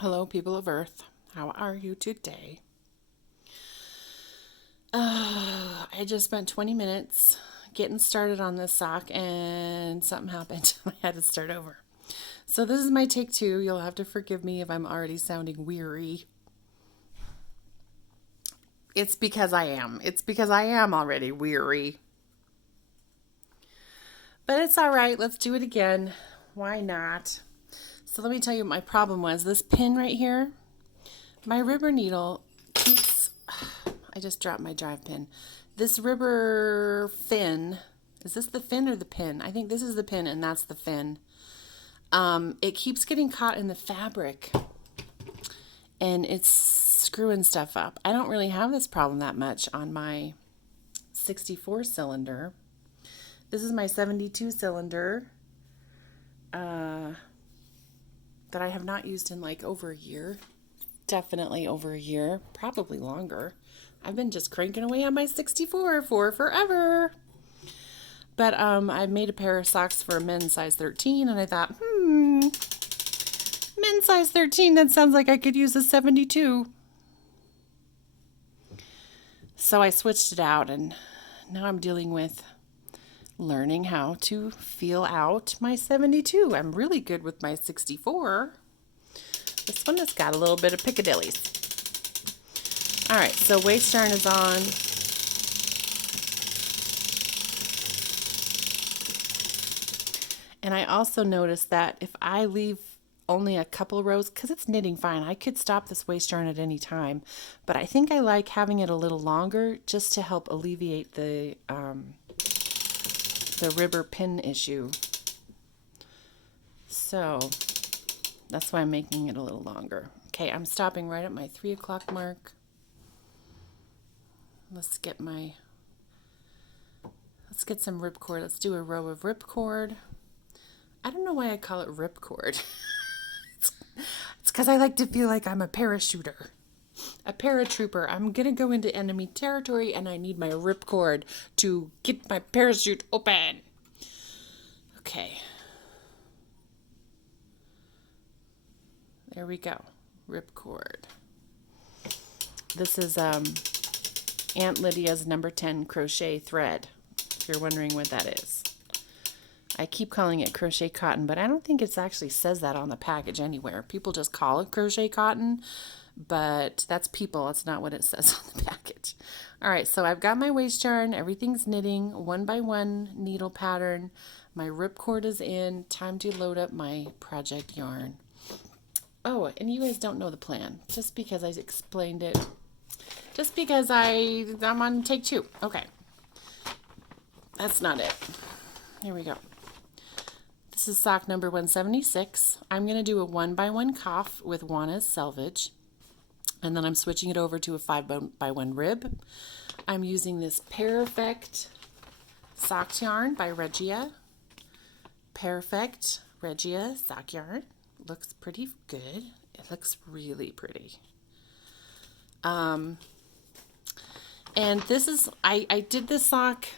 Hello, people of Earth. How are you today? I just spent 20 minutes getting started on this sock and something happened. I had to start over. So, this is my take two. You'll have to forgive me if I'm already sounding weary. It's because I am. It's because I am already weary. But it's all right. Let's do it again. Why not? So, let me tell you what my problem was. This pin right here, my rubber needle keeps. I just dropped my drive pin. This rubber fin, is this the fin or the pin? I think this is the pin and that's the fin. It keeps getting caught in the fabric and it's screwing stuff up. I don't really have this problem that much on my 64 cylinder. This is my 72 cylinder that I have not used in like over a year. Definitely over a year, probably longer. I've been just cranking away on my 64 for forever. But I made a pair of socks for a men's size 13, and I thought, men's size 13, that sounds like I could use a 72. So I switched it out, and now I'm dealing with learning how to feel out my 72. I'm really good with my 64. This one has got a little bit of Piccadillys. All right, so waist yarn is on. And I also noticed that if I leave only a couple rows, because it's knitting fine, I could stop this waist yarn at any time. But I think I like having it a little longer just to help alleviate the ribber pin issue. So that's why I'm making it a little longer. Okay, I'm stopping right at my 3 o'clock mark. Let's get some ripcord. Let's do a row of ripcord. I don't know why I call it ripcord. It's because I like to feel like I'm a parachuter, a paratrooper. I'm going to go into enemy territory and I need my ripcord to get my parachute open. Okay. There we go. Ripcord. This is Aunt Lydia's number 10 crochet thread, if you're wondering what that is. I keep calling it crochet cotton, but I don't think it actually says that on the package anywhere. People just call it crochet cotton, but that's people. That's not what it says on the package. All right, so I've got my waist yarn. Everything's knitting, 1x1 needle pattern. My ripcord is in. Time to load up my project yarn. Oh, and you guys don't know the plan, just because I explained it. Just because I'm on take two. Okay. That's not it. Here we go. This is sock number 176. I'm going to do a 1x1 cuff with Juana's Selvage. And then I'm switching it over to a 5x1 rib. I'm using this Pairfect sock yarn by Regia. Pairfect Regia sock yarn. Looks pretty good. It looks really pretty. And this is, I did this sock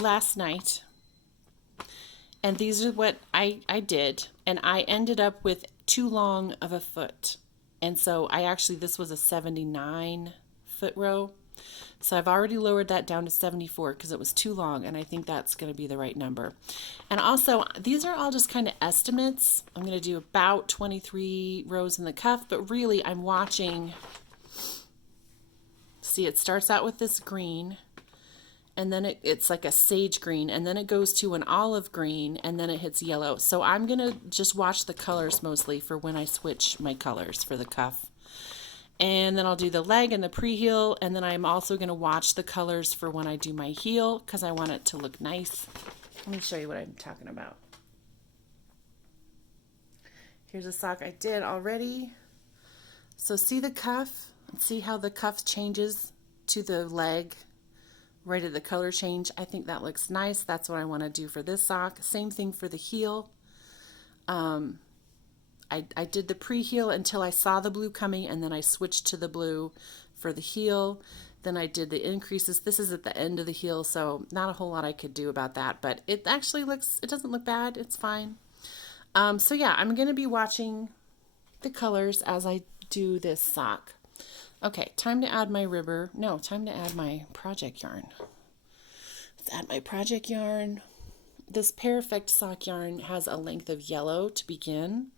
last night. And these are what I did. And I ended up with too long of a foot. And so this was a 79 foot row. So I've already lowered that down to 74 because it was too long. And I think that's going to be the right number. And also, these are all just kind of estimates. I'm going to do about 23 rows in the cuff. But really, I'm watching. See, it starts out with this green, and then it's like a sage green, and then it goes to an olive green, and then it hits yellow. So I'm going to just watch the colors mostly for when I switch my colors for the cuff. And then I'll do the leg and the pre-heel, and then I'm also going to watch the colors for when I do my heel because I want it to look nice. Let me show you what I'm talking about. Here's a sock I did already. So see the cuff? See how the cuff changes to the leg right at the color change? I think that looks nice. That's what I want to do for this sock. Same thing for the heel. I did the pre-heel until I saw the blue coming, and then I switched to the blue for the heel. Then I did the increases. This is at the end of the heel, so not a whole lot I could do about that, but it actually it doesn't look bad. It's fine. So yeah, I'm going to be watching the colors as I do this sock. Okay, time to add my ribber. No, time to add my project yarn. Let's add my project yarn. This Pairfect sock yarn has a length of yellow to begin,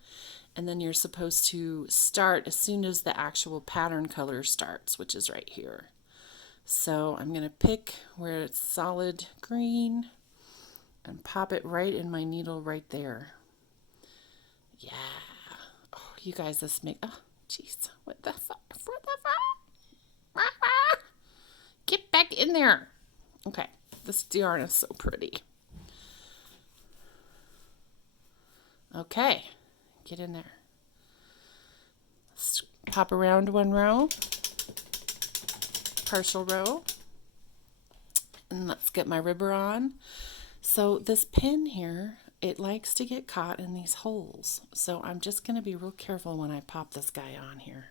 and then you're supposed to start as soon as the actual pattern color starts, which is right here. So I'm going to pick where it's solid green and pop it right in my needle right there. Yeah. Oh, you guys, this make, oh, jeez, what the fuck? What the fuck? Get back in there. Okay, this yarn is so pretty. Okay, get in there. Let's pop around one row, partial row, and let's get my ribber on. So this pin here, it likes to get caught in these holes. So I'm just going to be real careful when I pop this guy on here,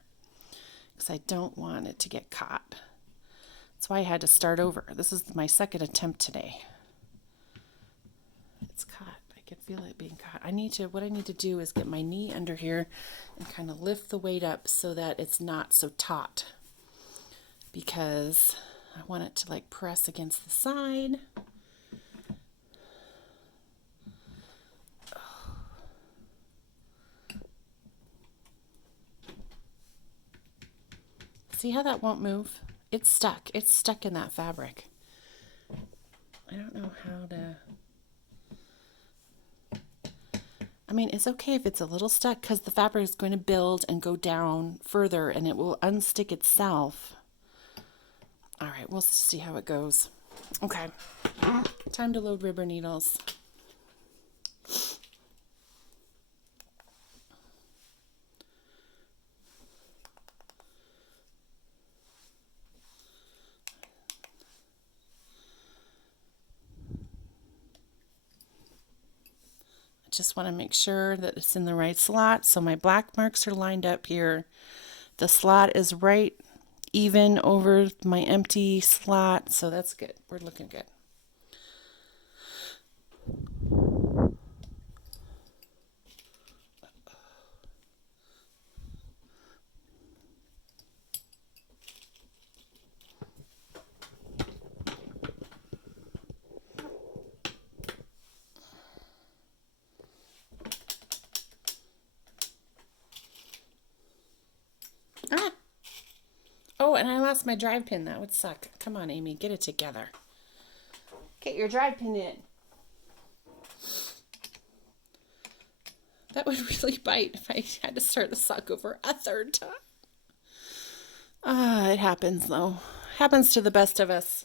because I don't want it to get caught. That's why I had to start over. This is my second attempt today. It's caught. I can feel it being caught. What I need to do is get my knee under here and kind of lift the weight up so that it's not so taut, because I want it to like press against the side. See how that won't move? It's stuck. It's stuck in that fabric. I don't know how to... I mean, it's okay if it's a little stuck, because the fabric is going to build and go down further and it will unstick itself. All right, we'll see how it goes. Okay, time to load ribber needles. Just want to make sure that it's in the right slot. So my black marks are lined up here. The slot is right even over my empty slot. So that's good. We're looking good. Ah! Oh, and I lost my drive pin. That would suck. Come on, Amy, get it together. Get your drive pin in. That would really bite if I had to start the sock over a third time. It happens though. Happens to the best of us.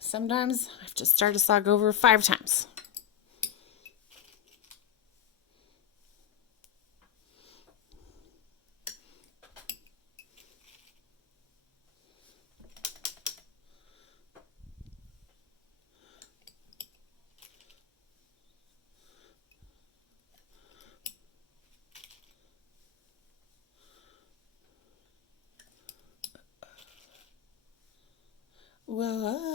Sometimes I have to start a sock over 5 times. Whoa.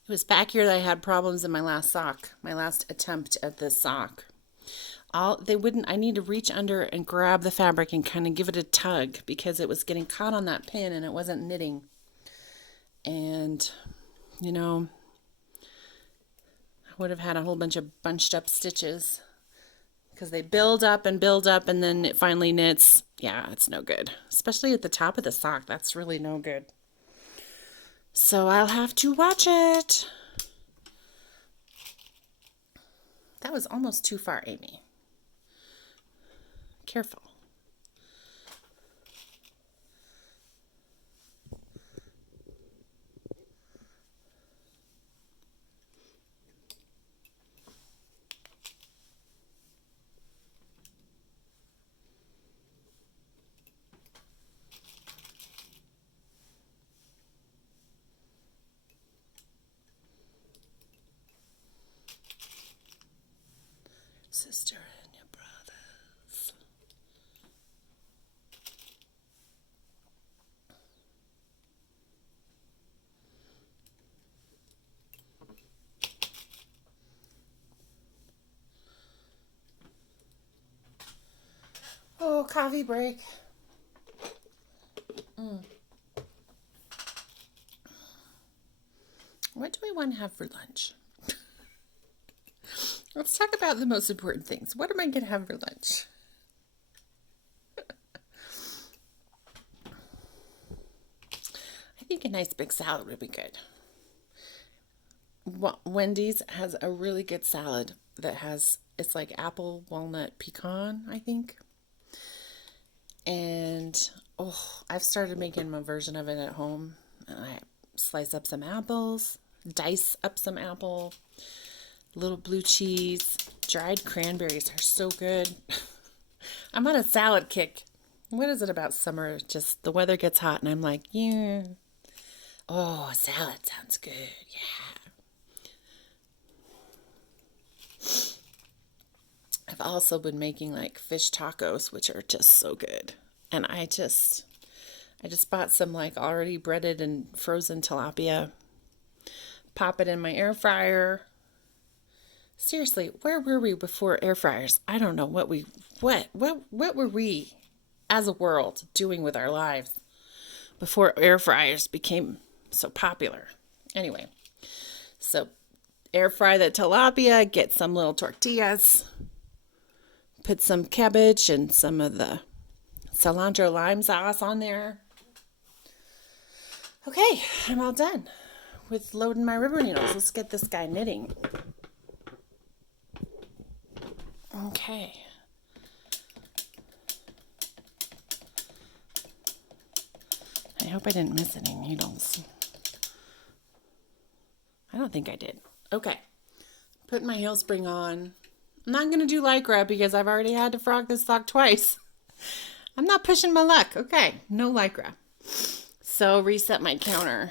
It was back here that I had problems in my last sock, my last attempt at this sock. I need to reach under and grab the fabric and kind of give it a tug, because it was getting caught on that pin and it wasn't knitting. And, you know, I would have had a whole bunch of bunched up stitches, because they build up and then it finally knits. Yeah, it's no good. Especially at the top of the sock. That's really no good. So I'll have to watch it. That was almost too far, Amy. Careful. Sister and your brothers. Oh, coffee break. What do we want to have for lunch? Let's talk about the most important things. What am I going to have for lunch? I think a nice big salad would be good. Wendy's has a really good salad that it's like apple, walnut, pecan, I think. And I've started making my version of it at home. And I slice up some apples, dice up some apple, little blue cheese. Dried cranberries are so good. I'm on a salad kick. What is it about summer? Just the weather gets hot and I'm like, yeah. Oh, salad sounds good. Yeah. I've also been making like fish tacos, which are just so good. And I just bought some like already breaded and frozen tilapia. Pop it in my air fryer. Seriously, where were we before air fryers? I don't know what were we as a world doing with our lives before air fryers became so popular. Anyway, so air fry the tilapia, get some little tortillas, put some cabbage and some of the cilantro lime sauce on there. Okay, I'm all done with loading my rubber needles. Let's get this guy knitting. Okay. I hope I didn't miss any needles. I don't think I did. Okay. Put my heel spring on. I'm not going to do lycra because I've already had to frog this sock twice. I'm not pushing my luck. Okay. No lycra. So reset my counter.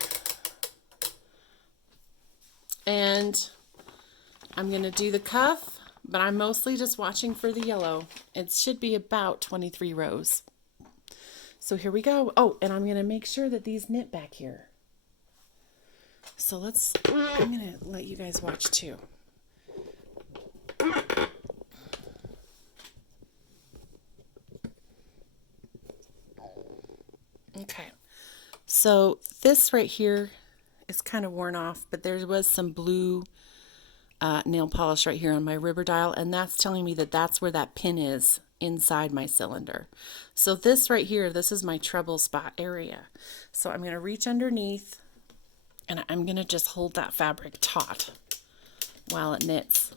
And I'm going to do the cuff, but I'm mostly just watching for the yellow. It should be about 23 rows. So here we go. Oh, and I'm going to make sure that these knit back here. So I'm going to let you guys watch too. Okay. So this right here is kind of worn off, but there was some blue nail polish right here on my rubber dial, and that's telling me that that's where that pin is inside my cylinder. So this right here, this is my treble spot area. So I'm going to reach underneath and I'm going to just hold that fabric taut while it knits,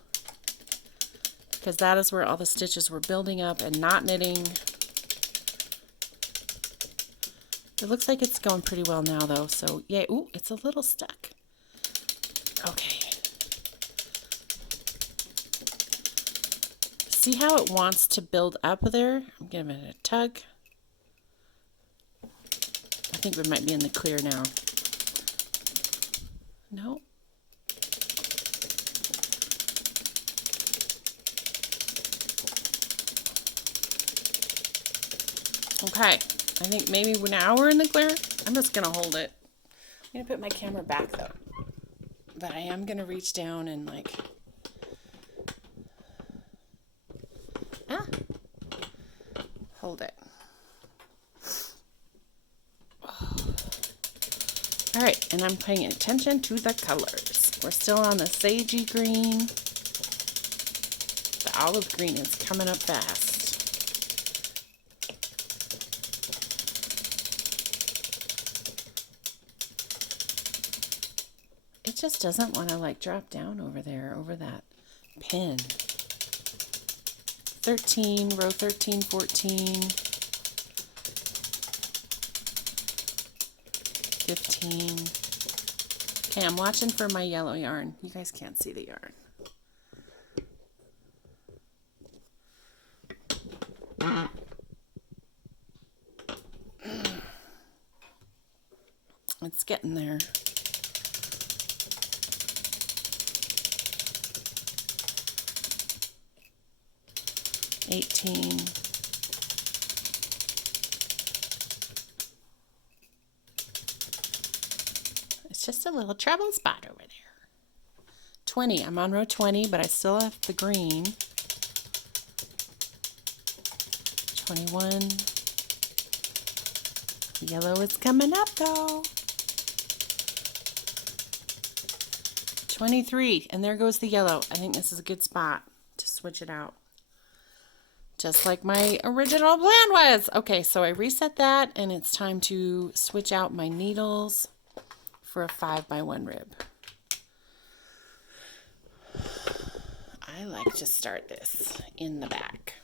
because that is where all the stitches were building up and not knitting. It looks like it's going pretty well now though. So yeah, ooh, it's a little stuck. Okay. See how it wants to build up there? I'm giving it a tug. I think we might be in the clear now. No. Okay. I think maybe now we're in the clear. I'm just going to hold it. I'm going to put my camera back though. But I am going to reach down and like... hold it. All right, and I'm paying attention to the colors. We're still on the sagey green. The olive green is coming up fast. It just doesn't want to like drop down over there, over that pin. 13, row 13, 14, 15. Okay, I'm watching for my yellow yarn. You guys can't see the yarn. It's getting there. 18. It's just a little trouble spot over there. 20. I'm on row 20, but I still have the green. 21. Yellow is coming up though. 23, and there goes the yellow. I think this is a good spot to switch it out. Just like my original plan was. Okay, so I reset that, and it's time to switch out my needles for a 5x1 rib. I like to start this in the back.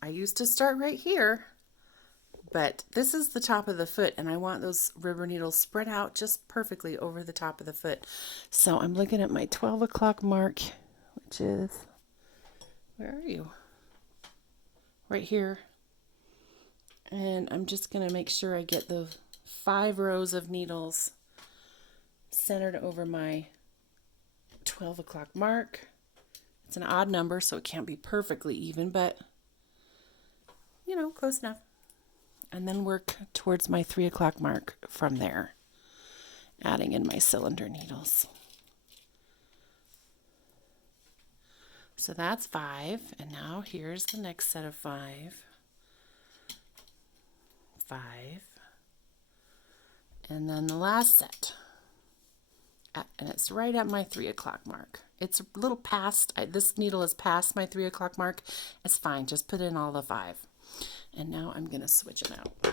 I used to start right here, but this is the top of the foot, and I want those rubber needles spread out just perfectly over the top of the foot. So I'm looking at my 12 o'clock mark, which is, where are you? Right here. And I'm just going to make sure I get the 5 rows of needles centered over my 12 o'clock mark. It's an odd number, so it can't be perfectly even, but, you know, close enough. And then work towards my 3 o'clock mark from there, adding in my cylinder needles. So that's 5, and now here's the next set of 5. 5. And then the last set. And it's right at my 3 o'clock mark. It's a little past, this needle is past my 3 o'clock mark. It's fine, just put in all the 5. And now I'm going to switch them out. I'm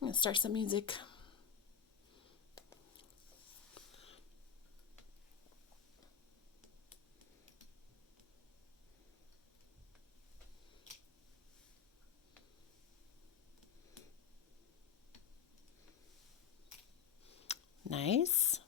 going to start some music. Nice.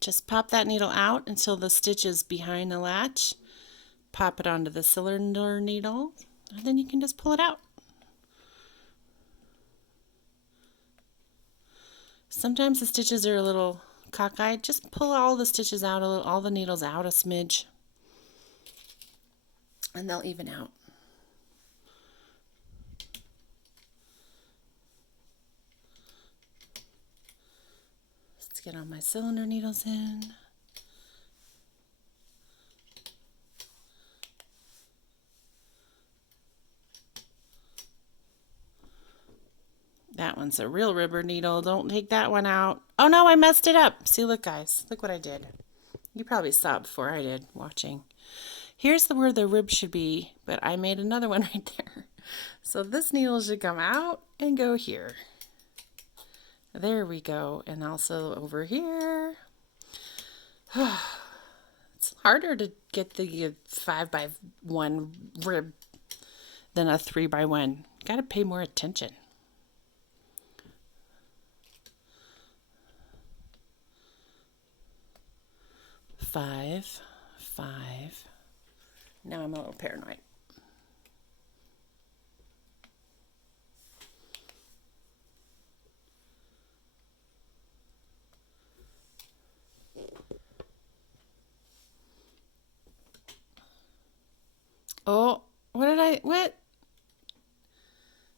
Just pop that needle out until the stitch is behind the latch. Pop it onto the cylinder needle, and then you can just pull it out. Sometimes the stitches are a little cockeyed. Just pull all the stitches out, all the needles out a smidge, and they'll even out. Let's get all my cylinder needles in. That one's a real rubber needle. Don't take that one out. Oh no, I messed it up. See, look guys, look what I did. You probably saw it before I did watching. Here's where the rib should be, but I made another one right there. So this needle should come out and go here. There we go. And also over here. It's harder to get the 5x1 rib than a 3x1. Got to pay more attention. 5, 5. Now I'm a little paranoid. Oh, what?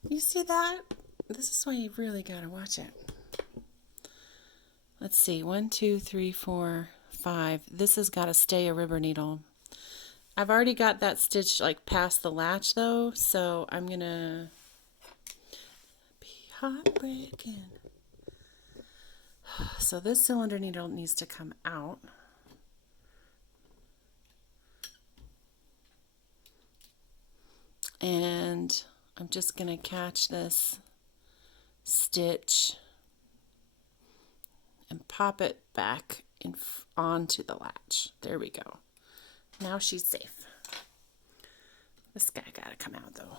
You see that? This is why you really gotta watch it. Let's see, 1, 2, 3, 4, 5. This has got to stay a rubber needle. I've already got that stitch like past the latch though, so I'm gonna be heartbreaking. So this cylinder needle needs to come out. And I'm just going to catch this stitch and pop it back onto the latch. There we go. Now she's safe. This guy gotta come out though.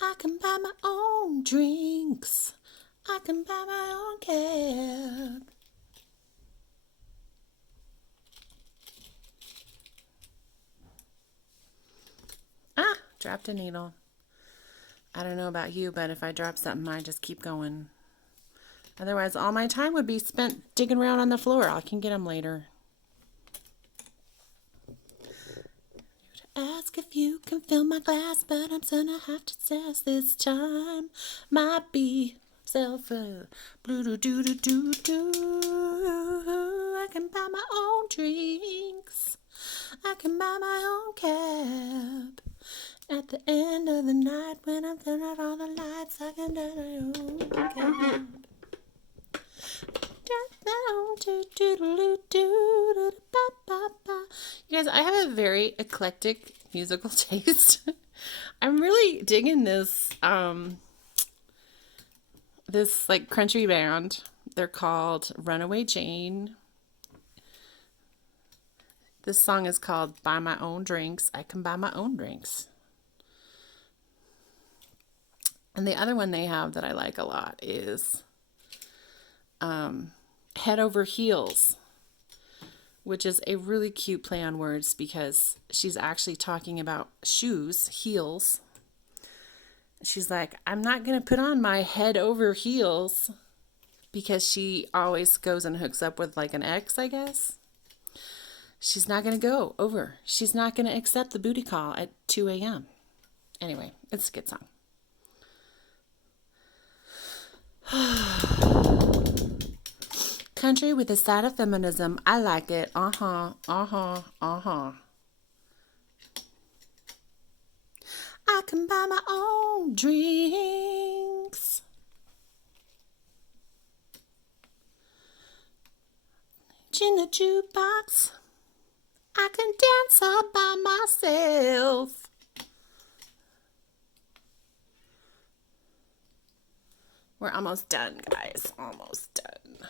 I can buy my own drinks. I can buy my own cab. Ah, dropped a needle. I don't know about you, but if I drop something, I just keep going. Otherwise, all my time would be spent digging around on the floor. I can get them later. Ask if you can fill my glass, but I'm gonna have to sass this time. Might be self blue do do do do do. I can buy my own drinks. I can buy my own cab. At the end of the night, when I'm turning out all the lights, I can buy my own cab. You guys, I have a very eclectic musical taste. I'm really digging this this like country band. They're called Runaway Jane. This song is called Buy My Own Drinks. I can buy my own drinks. And the other one they have that I like a lot is Head Over Heels, which is a really cute play on words because she's actually talking about shoes, heels. She's like, I'm not going to put on my head over heels, because she always goes and hooks up with like an ex, I guess. She's not going to go over. She's not going to accept the booty call at 2 a.m. Anyway, it's a good song. Country with a side of feminism. I like it. I can buy my own drinks. In the jukebox. I can dance all by myself. We're almost done, guys. Almost done.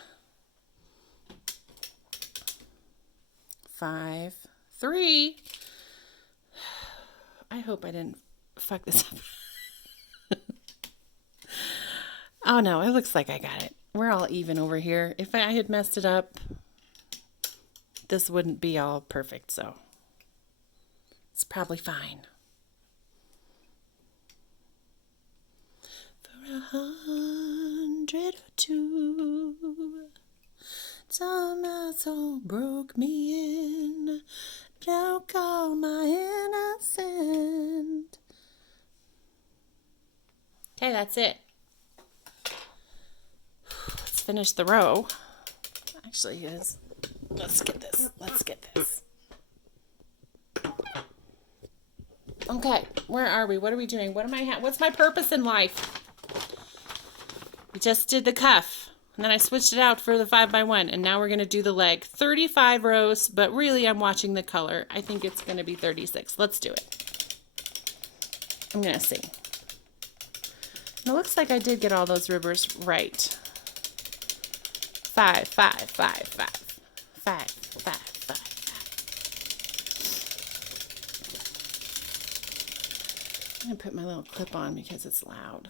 5, 3. I hope I didn't fuck this up. Oh no, it looks like I got it. We're all even over here. If I had messed it up, this wouldn't be all perfect, so it's probably fine. For 100 or 2, some asshole broke me in. Don't call my innocent. Okay, that's it. Let's finish the row. Actually, let's get this. Okay, where are we? What are we doing? What's my purpose in life? We just did the cuff, and then I switched it out for the 5x1, and now we're going to do the leg. 35 rows, but really I'm watching the color. I think it's going to be 36. Let's do it. I'm going to see. And it looks like I did get all those ribbers right. 5, 5, 5, 5, 5, 5, 5, 5. I'm going to put my little clip on because it's loud.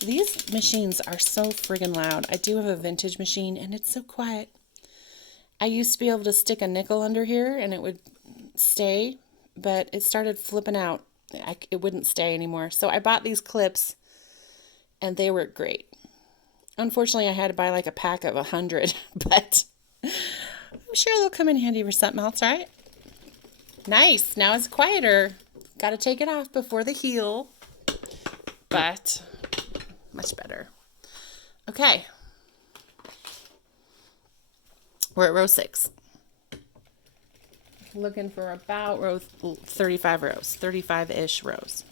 These machines are so friggin' loud. I do have a vintage machine and it's so quiet. I used to be able to stick a nickel under here and it would stay, but it started flipping out. It wouldn't stay anymore. So I bought these clips and they were great. Unfortunately, I had to buy like a pack of 100, but I'm sure they'll come in handy for something else, right? Nice. Now it's quieter. Got to take it off before the heel, but much better. Okay. We're at row 6. Looking for about row 35 rows, 35-ish rows.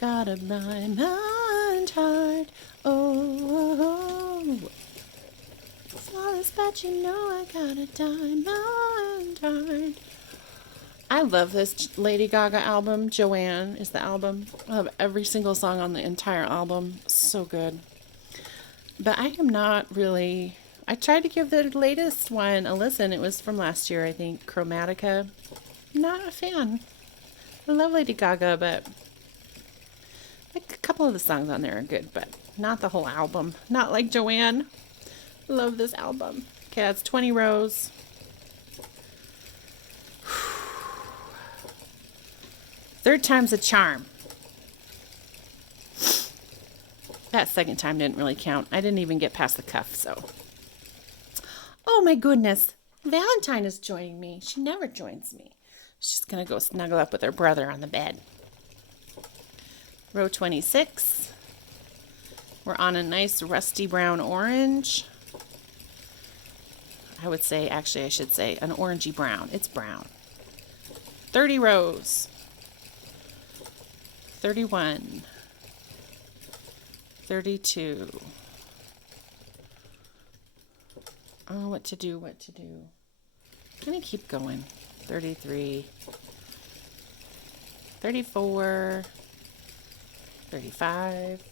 got a diamond heart. Oh, flawless, but you know I got a diamond heart. I love this Lady Gaga album. Joanne is the album. I love every single song on the entire album. So good. But I am not really... I tried to give the latest one a listen. It was from last year, I think. Chromatica. Not a fan. I love Lady Gaga, but... like a couple of the songs on there are good, but not the whole album. Not like Joanne. Love this album. Okay, that's 20 rows. Third time's a charm. That second time didn't really count. I didn't even get past the cuff, so. Oh my goodness. Valentine is joining me. She never joins me. She's going to go snuggle up with her brother on the bed. Row 26. We're on a nice rusty brown orange. I would say, actually I should say, an orangey brown. It's brown. 30 rows. 31. 32. Oh, what to do, what to do. I'm going to keep going. 33. 34. 35.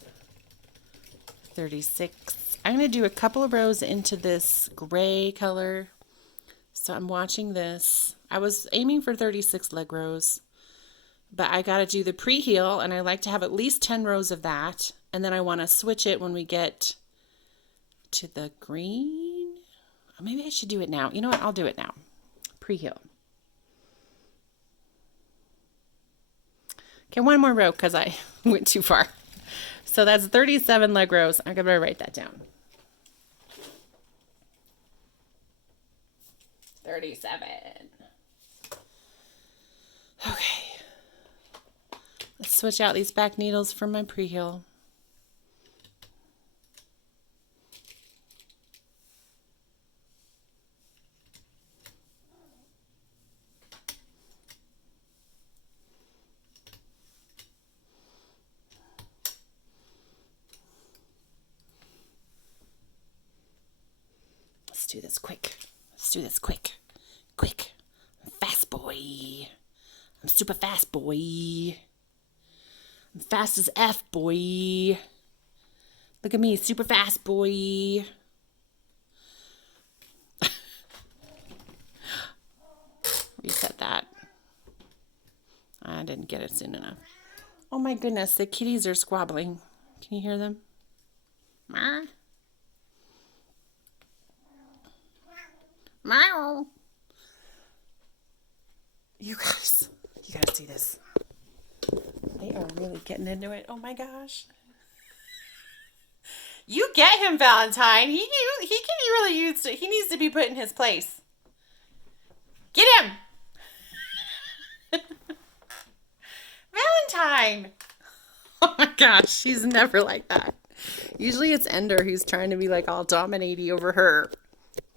36. I'm going to do a couple of rows into this gray color. So I'm watching this. I was aiming for 36 leg rows, but I got to do the pre-heel, and I like to have at least 10 rows of that. And then I want to switch it when we get to the green. Or maybe I should do it now. You know what? I'll do it now. Pre-heel. Okay, one more row because I went too far. So that's 37 leg rows. I'm going to write that down. 37. Okay. Let's switch out these back needles for my pre-heel. Let's do this quick. Let's do this quick. Quick. I'm fast, boy. I'm super fast, boy. I'm fast as F, boy. Look at me, super fast, boy. Reset that. I didn't get it soon enough. Oh my goodness, the kitties are squabbling. Can you hear them? Meow. Meow. You guys gotta see this. They are really getting into it. Oh my gosh. You get him, Valentine. He can be really used to. He needs to be put in his place. Get him. Valentine. Oh my gosh, she's never like that. Usually it's Ender who's trying to be like all dominating over her.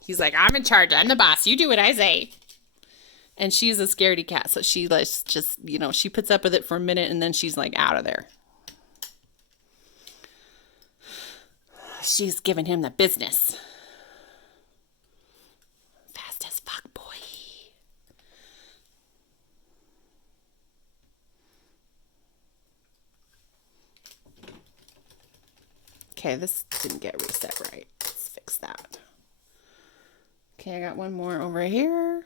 He's like, I'm in charge. I'm the boss. You do what I say. And she's a scaredy cat. So she like just, you know, she puts up with it for a minute and then she's like out of there. She's giving him the business. Fast as fuck, boy. Okay, this didn't get reset right. Let's fix that. Okay, I got one more over here.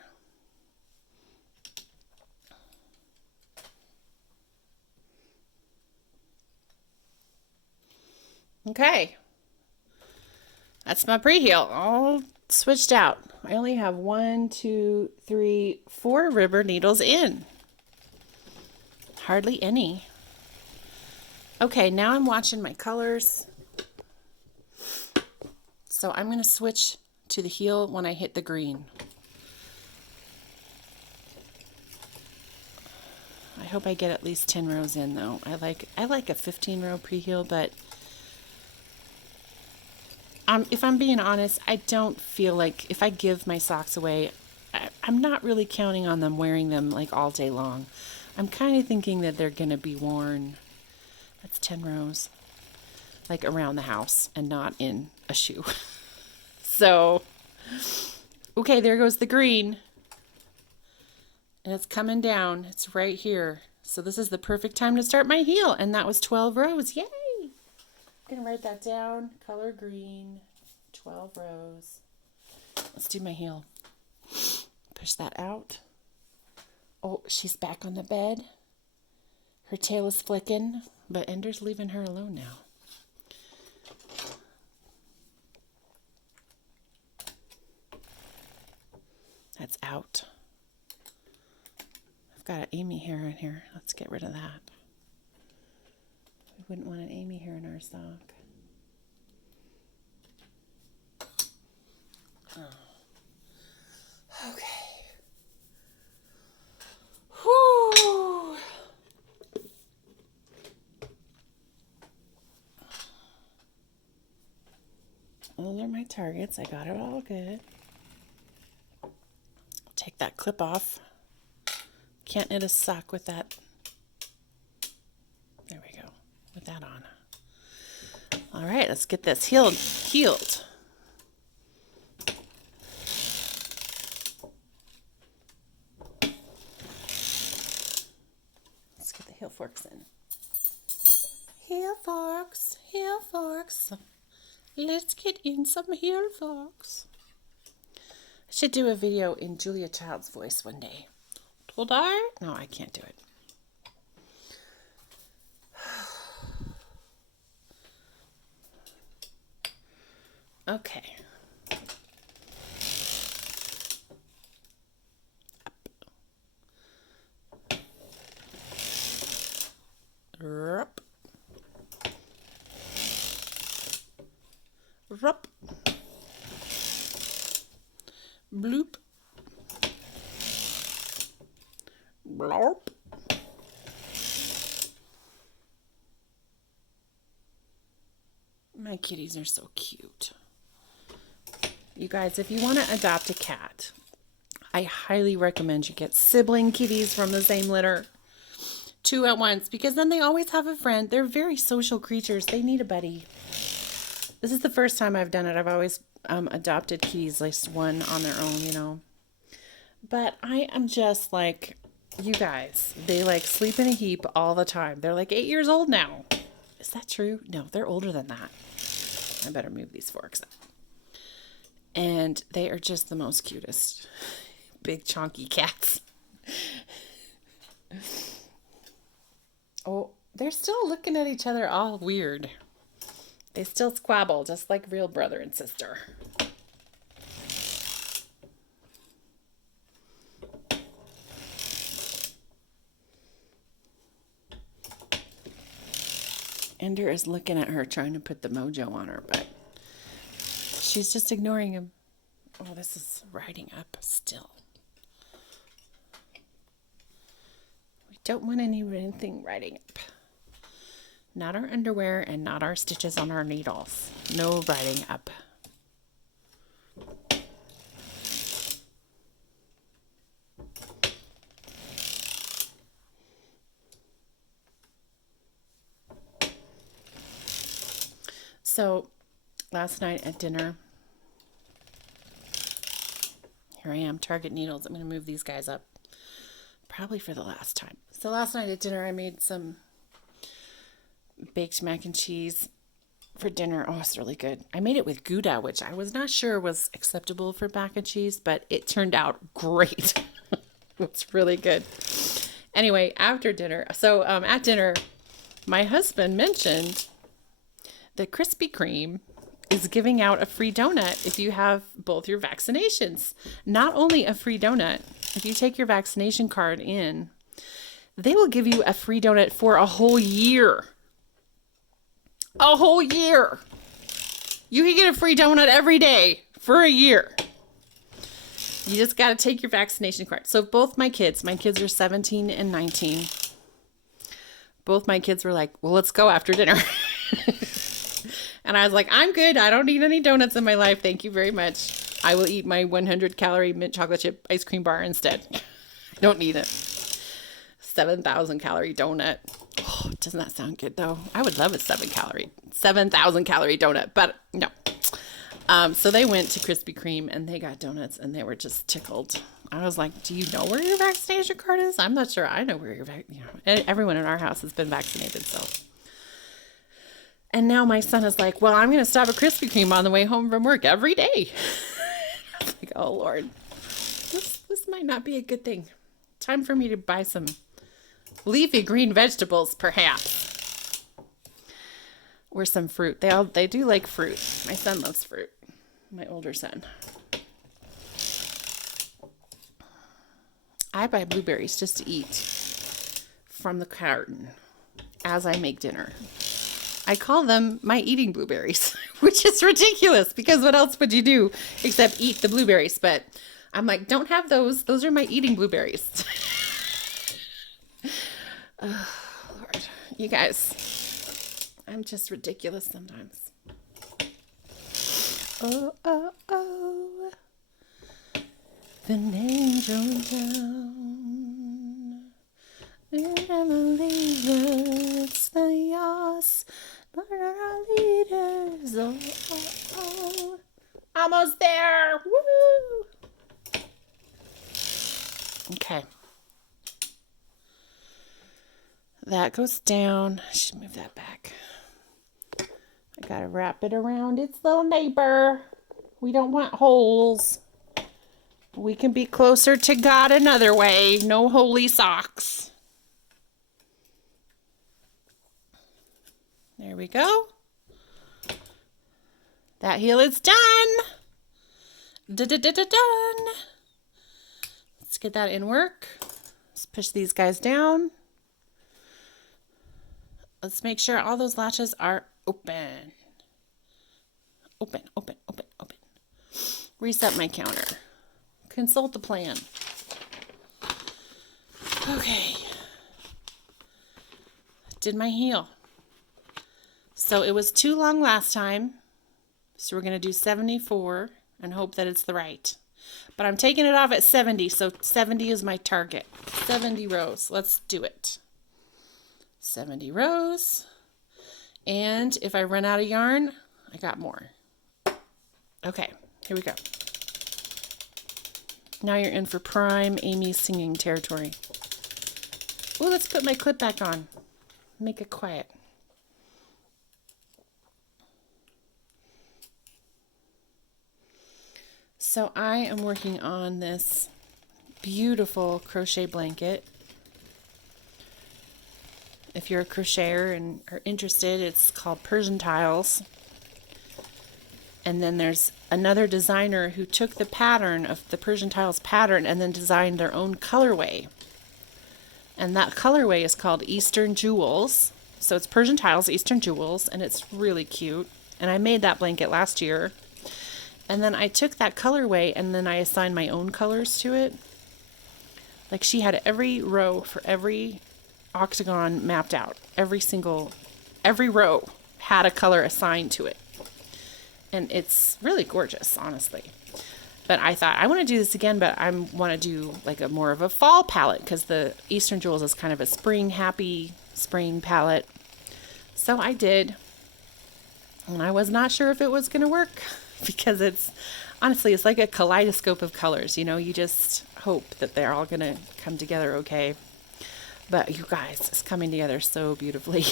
Okay. That's my pre-heel all switched out. I only have 1, 2, 3, 4 ribber needles in. Hardly any. Okay, now I'm watching my colors. So I'm going to switch to the heel when I hit the green. I hope I get at least 10 rows in though. I like a 15 row pre-heel, but if I'm being honest, I don't feel like if I give my socks away, I'm not really counting on them wearing them like all day long. I'm kind of thinking that they're going to be worn That's 10 rows. Like around the house and not in a shoe. So, okay, there goes the green. And it's coming down. It's right here. So this is the perfect time to start my heel. And that was 12 rows. Yay! I'm going to write that down. Color green. 12 rows. Let's do my heel. Push that out. Oh, she's back on the bed. Her tail is flicking, but Ender's leaving her alone now. That's out. I've got an Amy hair in here. Let's get rid of that. We wouldn't want an Amy hair in our sock. Oh. Okay. Whew. Those are my targets. I got it all good. Take that clip off. Can't knit a sock with that. There we go. With that on. All right, let's get this healed. Let's get the heel forks in. Heel forks, heel forks. Let's get in some heel forks. I should do a video in Julia Child's voice one day. Told I? No, I can't do it. Okay. Rup. Rup. Bloop. Blorp. My kitties are so cute. You guys, if you want to adopt a cat, I highly recommend you get sibling kitties from the same litter. 2 at once, because then they always have a friend. They're very social creatures. They need a buddy. This is the first time I've done it. I've always adopted kitties, like one on their own, you know. But I am just like, you guys, they like sleep in a heap all the time. They're like 8 years old now. Is that true? No, they're older than that. I better move these forks up. And they are just the most cutest. Big chonky cats. Oh, they're still looking at each other all weird. They still squabble, just like real brother and sister. Ender is looking at her, trying to put the mojo on her, but she's just ignoring him. Oh, this is riding up still. We don't want anything riding up. Not our underwear and not our stitches on our needles. No riding up. So last night at dinner, here I am, Target needles. I'm going to move these guys up probably for the last time. So last night at dinner, I made some baked mac and cheese for dinner. Oh, it's really good. I made it with Gouda, which I was not sure was acceptable for mac and cheese, but it turned out great. It's really good. Anyway, after dinner, so at dinner, my husband mentioned that Krispy Kreme is giving out a free donut if you have both your vaccinations. Not only a free donut, if you take your vaccination card in, they will give you a free donut for a whole year. A whole year. You can get a free donut every day for a year. You just got to take your vaccination card. So both my kids are 17 and 19. Both my kids were like, well, let's go after dinner. And I was like, I'm good. I don't need any donuts in my life. Thank you very much. I will eat my 100 calorie mint chocolate chip ice cream bar instead. I don't need it. 7,000 calorie donut. Oh, doesn't that sound good though? I would love a 7,000 calorie donut, but no. So they went to Krispy Kreme and they got donuts and they were just tickled. I was like, do you know where your vaccination card is? I'm not sure I know where everyone in our house has been vaccinated, so. And now my son is like, well, I'm going to stop at Krispy Kreme on the way home from work every day. I'm like, oh Lord, this might not be a good thing. Time for me to buy some leafy green vegetables, perhaps. Or some fruit. They do like fruit. My son loves fruit. My older son. I buy blueberries just to eat from the carton as I make dinner. I call them my eating blueberries, which is ridiculous because what else would you do except eat the blueberries? But I'm like, don't have those. Those are my eating blueberries. Oh, Lord. You guys, I'm just ridiculous sometimes. Oh, oh, oh. An angel down. Never leave us the yours. But our leaders. Oh, oh, oh. Almost there. Woo! Okay. That goes down. I should move that back. I gotta wrap it around its little neighbor. We don't want holes. We can be closer to God another way. No holy socks. There we go. That heel is done. Done. Let's get that in work. Let's push these guys down. Let's make sure all those latches are open. Open, open, open, open. Reset my counter. Consult the plan. Okay. Did my heel. So it was too long last time. So we're going to do 74 and hope that it's the right. But I'm taking it off at 70. So 70 is my target. 70 rows. Let's do it. 70 rows. And if I run out of yarn, I got more. Okay, here we go. Now you're in for prime Amy singing territory. Oh, let's put my clip back on. Make it quiet. So I am working on this beautiful crochet blanket. If you're a crocheter and are interested, it's called Persian Tiles. And then there's another designer who took the pattern of the Persian Tiles pattern and then designed their own colorway. And that colorway is called Eastern Jewels. So it's Persian Tiles, Eastern Jewels, and it's really cute. And I made that blanket last year. And then I took that colorway and then I assigned my own colors to it. Like she had every row for every octagon mapped out. Every row had a color assigned to it. And it's really gorgeous, honestly. But I thought, I want to do this again, but I want to do like a more of a fall palette because the Eastern Jewels is kind of a spring, happy spring palette. So I did. And I was not sure if it was going to work because honestly, it's like a kaleidoscope of colors. You know, you just hope that they're all going to come together okay. But you guys, it's coming together so beautifully.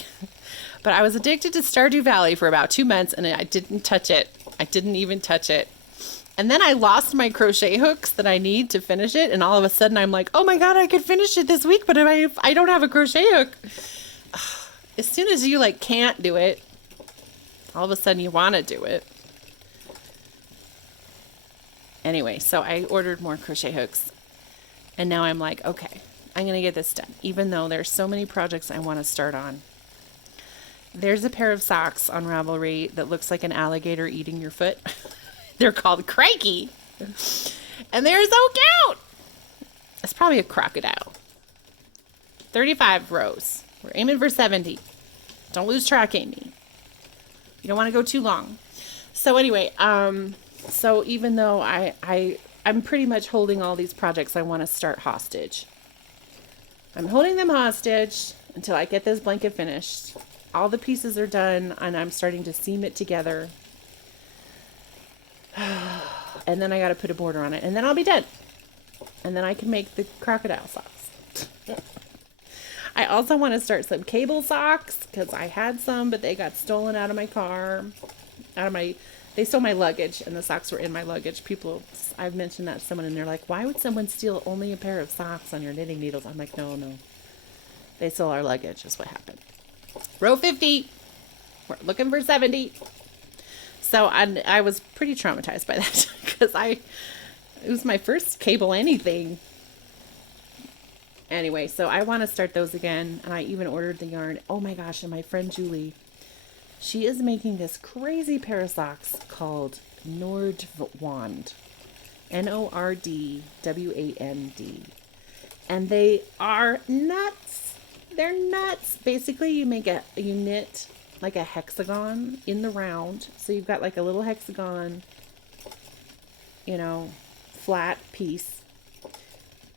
But I was addicted to Stardew Valley for about 2 months and I didn't touch it. I didn't even touch it. And then I lost my crochet hooks that I need to finish it. And all of a sudden I'm like, oh my God, I could finish it this week, but I don't have a crochet hook. As soon as you can't do it, all of a sudden you want to do it. Anyway, so I ordered more crochet hooks. And now I'm like, okay, I'm going to get this done, even though there's so many projects I want to start on. There's a pair of socks on Ravelry that looks like an alligator eating your foot. They're called Crikey. And they're so cute. It's probably a crocodile. 35 rows. We're aiming for 70. Don't lose track, Amy. You don't want to go too long. So anyway, so even though I'm pretty much holding all these projects I want to start hostage. I'm holding them hostage until I get this blanket finished. All the pieces are done, and I'm starting to seam it together. And then I got to put a border on it, and then I'll be done. And then I can make the crocodile socks. I also want to start some cable socks, because I had some, but they got stolen out of my car. They stole my luggage, and the socks were in my luggage. I've mentioned that to someone, and they're like, why would someone steal only a pair of socks on your knitting needles? I'm like, no. They stole our luggage is what happened. Row 50. We're looking for 70. So I was pretty traumatized by that, because it was my first cable anything. Anyway, so I want to start those again, and I even ordered the yarn. Oh my gosh, and my friend Julie, she is making this crazy pair of socks called Nordwand. Nordwand. And they are nuts. They're nuts. Basically, you knit like a hexagon in the round. So you've got like a little hexagon, flat piece.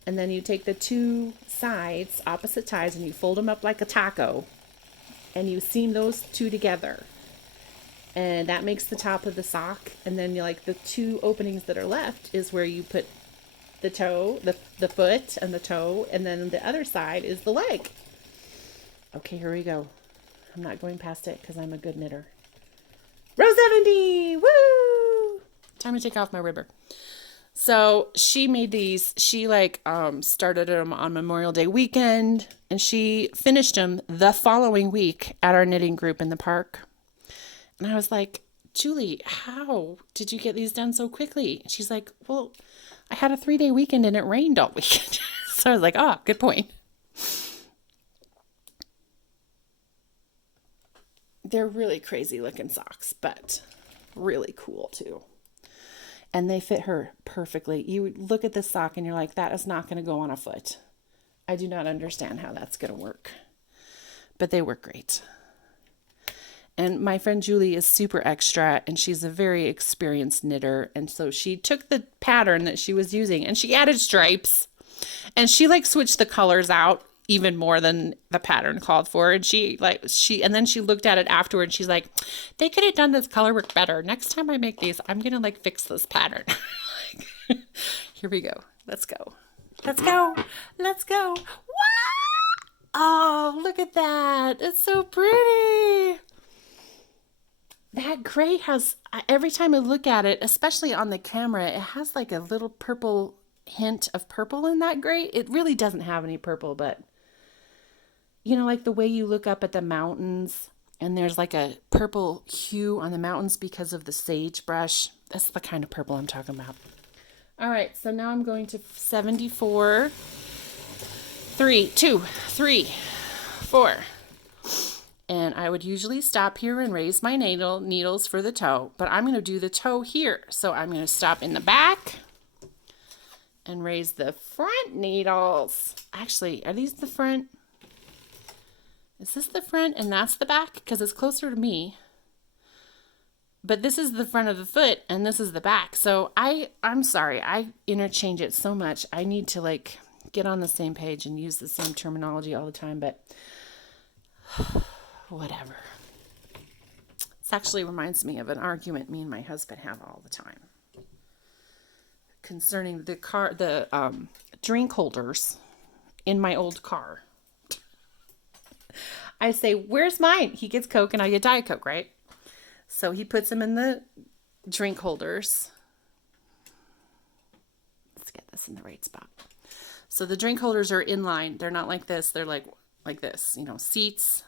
And then you take the two sides, opposite sides, and you fold them up like a taco. And you seam those two together. And that makes the top of the sock. And then the two openings that are left is where you put the toe, the foot and the toe. And then the other side is the leg. Okay, here we go. I'm not going past it because I'm a good knitter. Row 70! Woo! Time to take off my ribber. So she made these. She started them on Memorial Day weekend, and she finished them the following week at our knitting group in the park. And I was like, Julie, how did you get these done so quickly? She's like, well, I had a 3-day weekend and it rained all weekend. So I was like, oh, good point. They're really crazy looking socks, but really cool too. And they fit her perfectly. You look at this sock and you're like, that is not going to go on a foot. I do not understand how that's going to work. But they work great. And my friend Julie is super extra, and she's a very experienced knitter. And so she took the pattern that she was using and she added stripes. And she switched the colors out even more than the pattern called for. And and then she looked at it afterwards. She's like, they could have done this color work better. Next time I make these, I'm going to fix this pattern. Here we go. Let's go. Let's go. Let's go. Wow! Oh, look at that. It's so pretty. That gray has, every time I look at it, especially on the camera, it has a little purple hint of purple in that gray. It really doesn't have any purple, but the way you look up at the mountains and there's a purple hue on the mountains because of the sagebrush. That's the kind of purple I'm talking about. All right, so now I'm going to 74. 3, 2, 3, 4. And I would usually stop here and raise my needles for the toe, but I'm going to do the toe here. So I'm going to stop in the back and raise the front needles. Actually, are these the front? Is this the front and that's the back? Because it's closer to me. But this is the front of the foot and this is the back. So I'm sorry, I interchange it so much. I need to get on the same page and use the same terminology all the time, but whatever. This actually reminds me of an argument me and my husband have all the time concerning the drink holders in my old car. I say, where's mine? He gets Coke and I get Diet Coke, right? So he puts them in the drink holders. Let's get this in the right spot. So the drink holders are in line. They're not like this. They're like this, seats,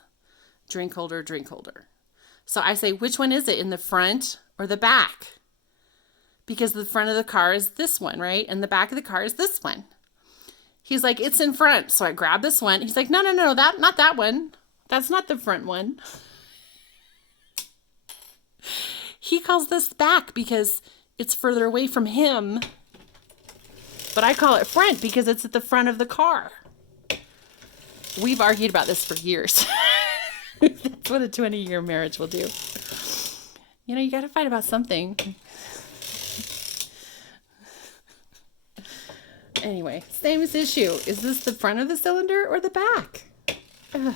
drink holder, drink holder. So I say, which one is it, in the front or the back? Because the front of the car is this one, right? And the back of the car is this one. He's like, it's in front. So I grab this one. He's like, no, not that one. That's not the front one. He calls this back because it's further away from him. But I call it front because it's at the front of the car. We've argued about this for years. That's what a 20-year marriage will do. You got to fight about something. Anyway, same issue. Is this the front of the cylinder or the back? Ugh.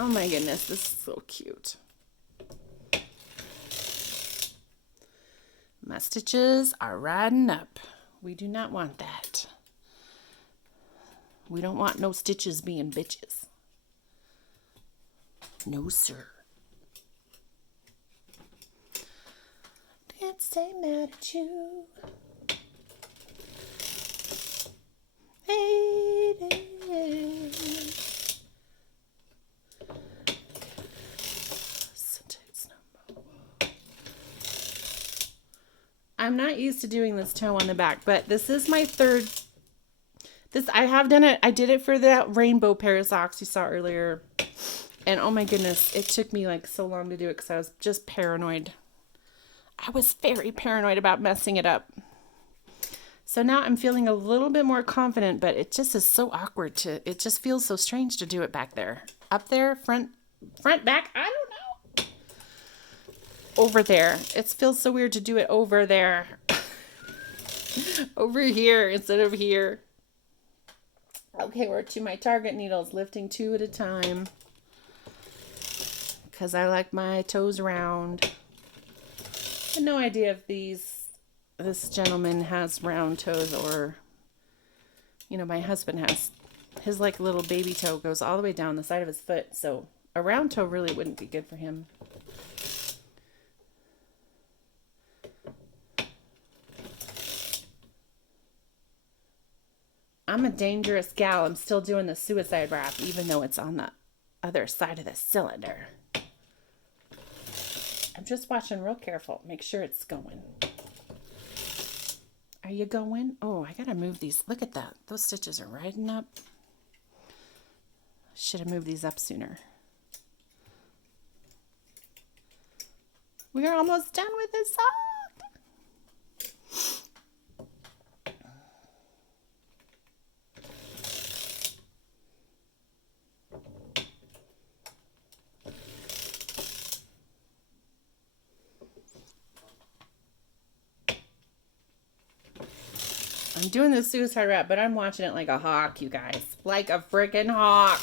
Oh my goodness, this is so cute. My stitches are riding up. We do not want that. We don't want no stitches being bitches. No, sir. Can't stay mad at you. Hey, I'm not used to doing this toe on the back, but this is my third. I have done it. I did it for that rainbow pair of socks you saw earlier. And oh my goodness, it took me like so long to do it because I was just paranoid. I was very paranoid about messing it up. So now I'm feeling a little bit more confident, but it just is so awkward it just feels so strange to do it back there. Up there, front, back, I don't know. Over there. It feels so weird to do it over there. Over here instead of here. Okay, we're to my target needles, lifting 2 at a time. Because I like my toes round. I had no idea if this gentleman has round toes or, my husband has. His like little baby toe goes all the way down the side of his foot. So a round toe really wouldn't be good for him. I'm a dangerous gal. I'm still doing the suicide wrap, even though it's on the other side of the cylinder. I'm just watching real careful. Make sure it's going. Are you going? Oh, I gotta move these. Look at that. Those stitches are riding up. Should have moved these up sooner. We're almost done with this sock. I'm doing the suicide wrap, but I'm watching it like a hawk, you guys. Like a freaking hawk.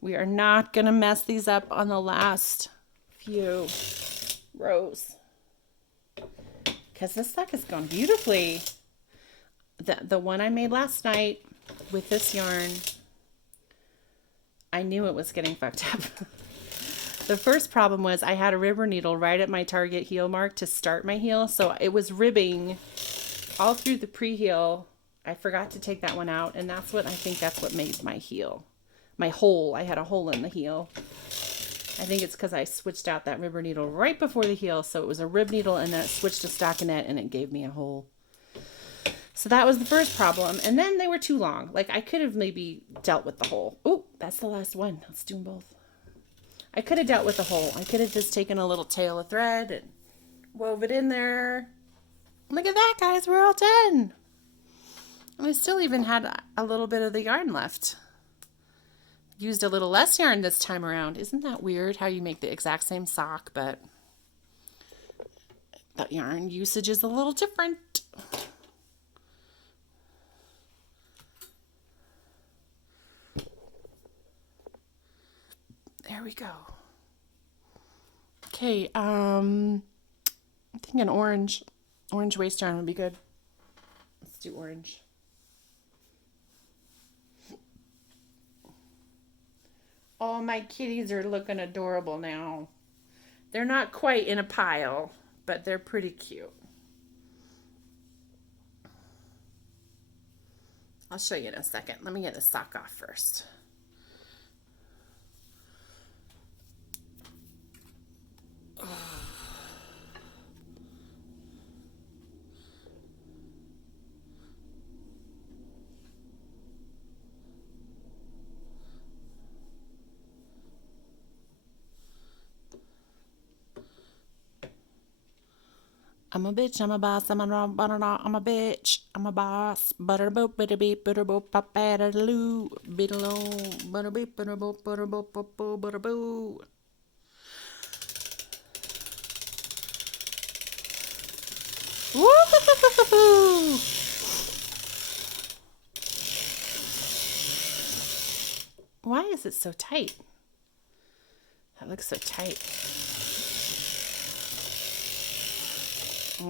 We are not going to mess these up on the last few rows. Because this sock is going beautifully. The one I made last night with this yarn, I knew it was getting fucked up. The first problem was I had a ribber needle right at my target heel mark to start my heel. So it was ribbing all through the pre-heel. I forgot to take that one out, and I think that's what made my heel. My hole. I had a hole in the heel. I think it's because I switched out that ribber needle right before the heel, so it was a rib needle, and then it switched to stockinette, and it gave me a hole. So that was the first problem, and then they were too long. Like, I could have maybe dealt with the hole. Oh, that's the last one. Let's do them both. I could have dealt with the hole. I could have just taken a little tail of thread and wove it in there. Look at that, guys. We're all done. And we still even had a little bit of the yarn left. Used a little less yarn this time around. Isn't that weird how you make the exact same sock, but the yarn usage is a little different. There we go. Okay, I think an orange waist yarn would be good. Let's do orange. Oh, my kitties are looking adorable now. They're not quite in a pile, but they're pretty cute. I'll show you in a second. Let me get the sock off first. I'm a bitch, I'm a boss, I'm a bitch, I'm a boss. Butter boop, bitter beep, butter boop, pop, batter loo, biddle, butter beep, butter boop, butter boop, butter boo. Woo! is it so tight? That looks so tight.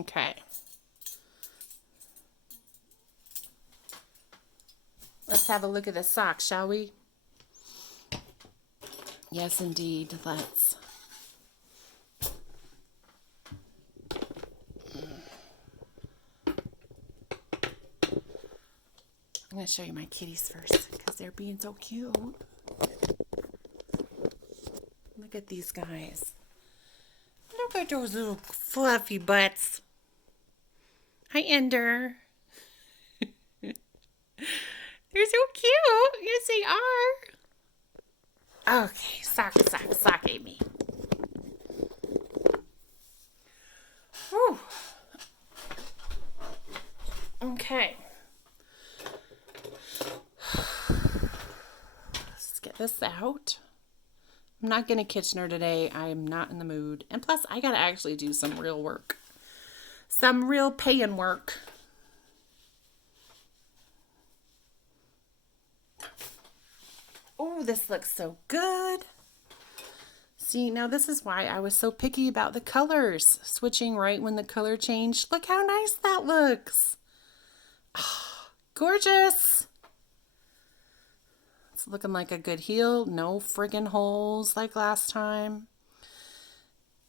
Okay. Let's have a look at the sock, shall we? Yes, indeed. Let's. I'm going to show you my kitties first because they're being so cute. Look at these guys. Look at those little fluffy butts. Hi, Ender. They're so cute. Yes, they are. Okay, sock, Amy. Whew. Okay. Let's get this out. I'm not going to Kitchener today. I am not in the mood. And plus, I got to actually do some real work. Some real paying work. Oh, this looks so good. See, now this is why I was so picky about the colors. Switching right when the color changed. Look how nice that looks. Oh, gorgeous. It's looking like a good heel. No friggin' holes like last time.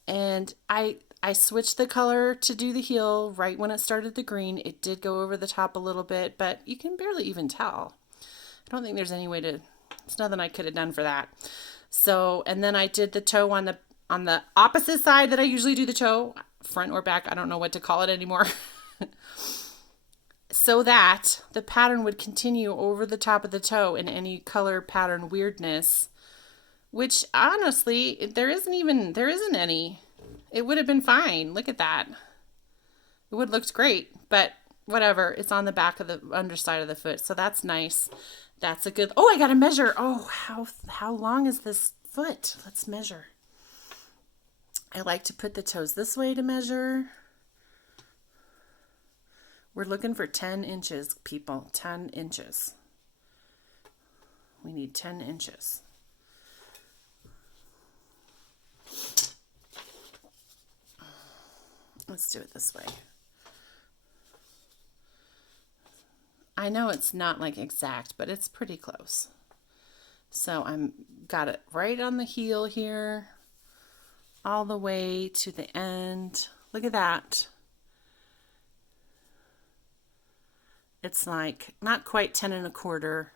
And I switched the color to do the heel right when it started the green. It did go over the top a little bit, but you can barely even tell. I don't think there's any way to, it's nothing I could have done for that. So, and then I did the toe on the opposite side that I usually do the toe, front or back, I don't know what to call it anymore. So that the pattern would continue over the top of the toe in any color pattern weirdness, which honestly, there isn't any. It would have been fine. Look at that. It would have looked great, but whatever. It's on the back of the underside of the foot, so that's nice. That's a good, oh, I got to measure. Oh, how long is this foot? Let's measure. I like to put the toes this way to measure. We're looking for 10 inches, people. 10 inches. We need 10 inches. Let's do it this way. I know it's not like exact, but it's pretty close. So I'm got it right on the heel here, all the way to the end. Look at that. It's like not quite 10 1/4.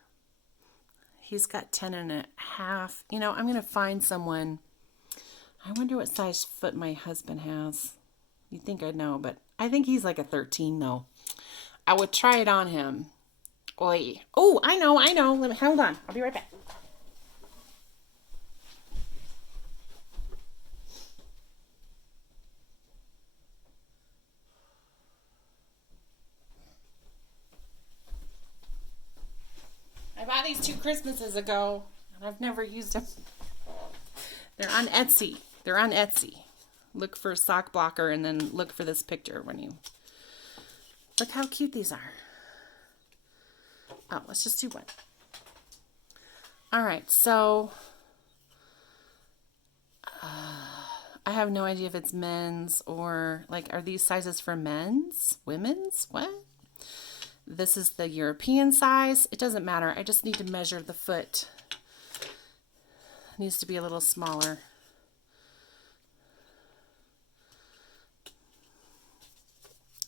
He's got 10 1/2. You know, I'm going to find someone. I wonder what size foot my husband has. You'd think I'd know, but I think he's like a 13 though. I would try it on him. Oi. Oh, I know. Let me, hold on. I'll be right back. I bought these 2 Christmases ago, and I've never used them. They're on Etsy. Look for sock blocker, and then look for this picture when you... Look how cute these are. Oh, let's just do one. All right, so... I have no idea if it's men's or... Like, are these sizes for men's? Women's? What? This is the European size. It doesn't matter. I just need to measure the foot. It needs to be a little smaller.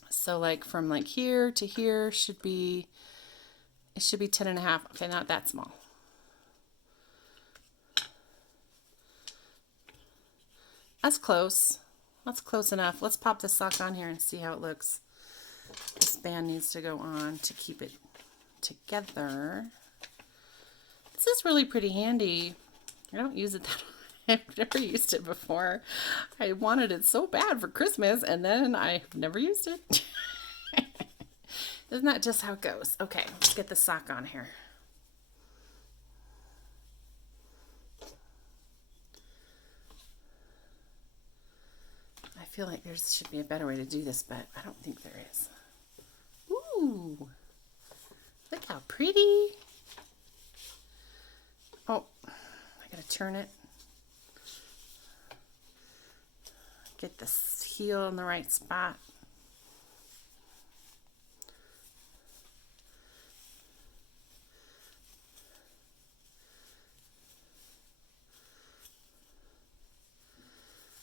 So like from like here to here should be, it should be 10 1/2. Okay, not that small. That's close. That's close enough. Let's pop this sock on here and see how it looks. This band needs to go on to keep it together. This is really pretty handy. I don't use it that often. I've never used it before. I wanted it so bad for Christmas, and then I've never used it. Isn't that just how it goes? Okay, let's get the sock on here. I feel like there should be a better way to do this, but I don't think there is. Ooh, look how pretty. Oh, to turn it. Get the heel in the right spot.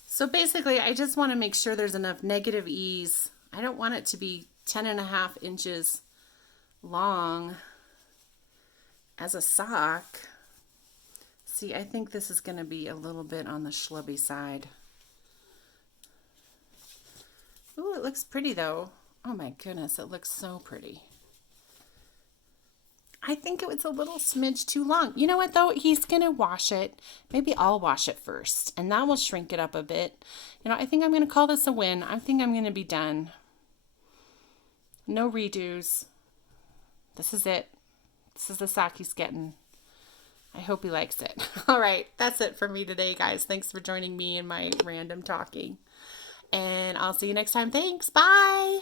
So basically, I just want to make sure there's enough negative ease. I don't want it to be 10.5 inches long as a sock. See, I think this is going to be a little bit on the schlubby side. Ooh, it looks pretty though. Oh my goodness, it looks so pretty. I think it was a little smidge too long. You know what though? He's going to wash it. Maybe I'll wash it first and that will shrink it up a bit. You know, I think I'm going to call this a win. I think I'm going to be done. No redos. This is it. This is the sock he's getting. I hope he likes it. All right, that's it for me today, guys. Thanks for joining me in my random talking. And I'll see you next time. Thanks. Bye.